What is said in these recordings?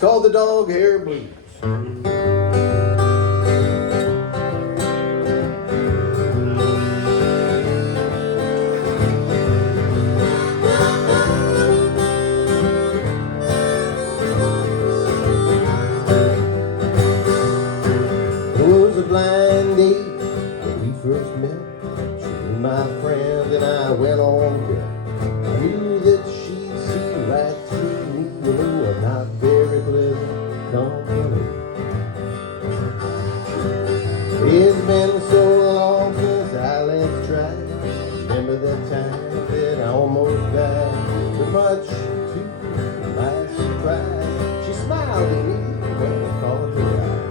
called the Dog Hair Blues. It was a blind date when we first met. She was my friend and I went on deck. I knew that she'd see right through me, you know, I'm not very pleasant company. It's been so long since I last tried. Remember that time that I almost died? But much to my surprise, she smiled at me when I called her out.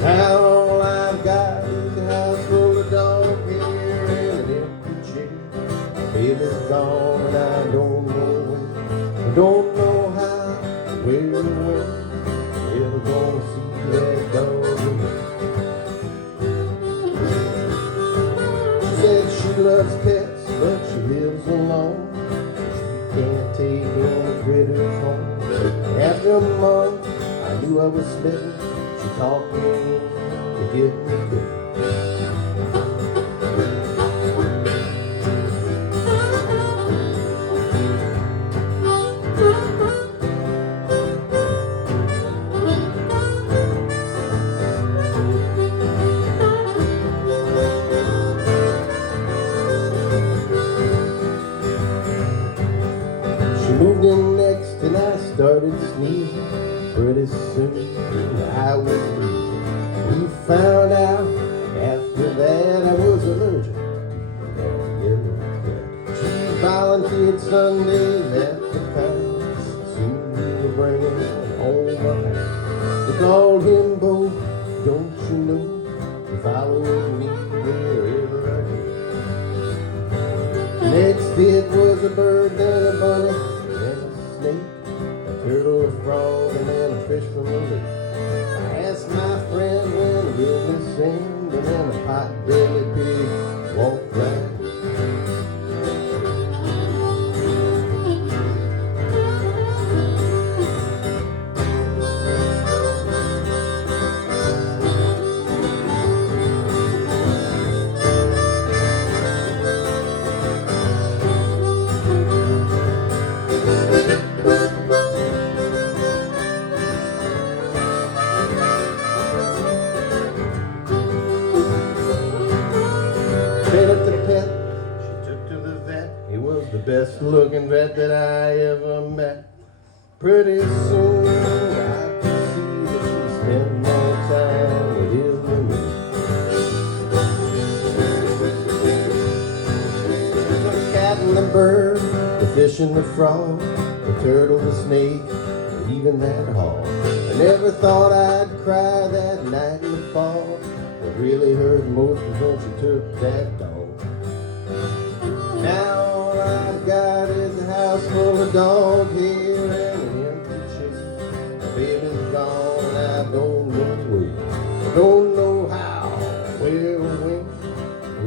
Now all I've got is a house full of dog hair and an empty chair. Baby's gone and I don't know when, I don't know how, where or when. Ever gonna see that dog again? She said she loves pets, but she lives alone. She can't take any critters home. After a month, I knew I was smitten. She talked me to get me good. She moved in next and I started sneezing. Pretty soon I was leaving. We found out after that I was allergic to yellow cat. She volunteered Sundays at the town. Soon we were bringing home a hound. We called him Bo, don't you know? He followed me wherever I go. Next it was a bird, then a bunny, then a snake, a turtle, a frog, and then a fish from the lake. I asked my friend when will this end, and then a pot-bellied pig walked right. Fed up the pet, she took to the vet. He was the best looking vet that I ever met. Pretty soon I could see that she spent more time with him than me. The cat and the bird, the fish and the frog, the turtle, the snake, and even that hog. I never thought I'd cry that night in the fall. What really hurt most was when she took that dog. Now all I've got is a house full of dog hair and an empty chair. My baby's gone and I don't know where. I don't know how, where or when.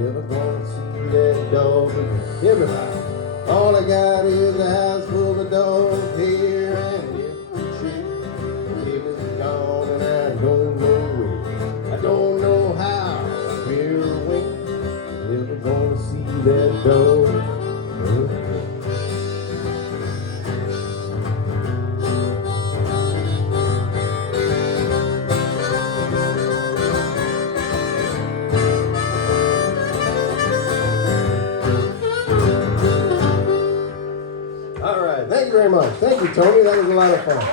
Ever gonna see that dog again? Everybody. All I got is a house full of dog hair and an empty chair. My baby's gone and I don't know where. I don't know how, where or when. Ever gonna see that dog again? All right, thank you very much. Thank you, Tony. That was a lot of fun.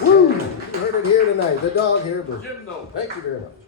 Woo! You heard it here tonight. The Dog Hair Blues. Thank you very much.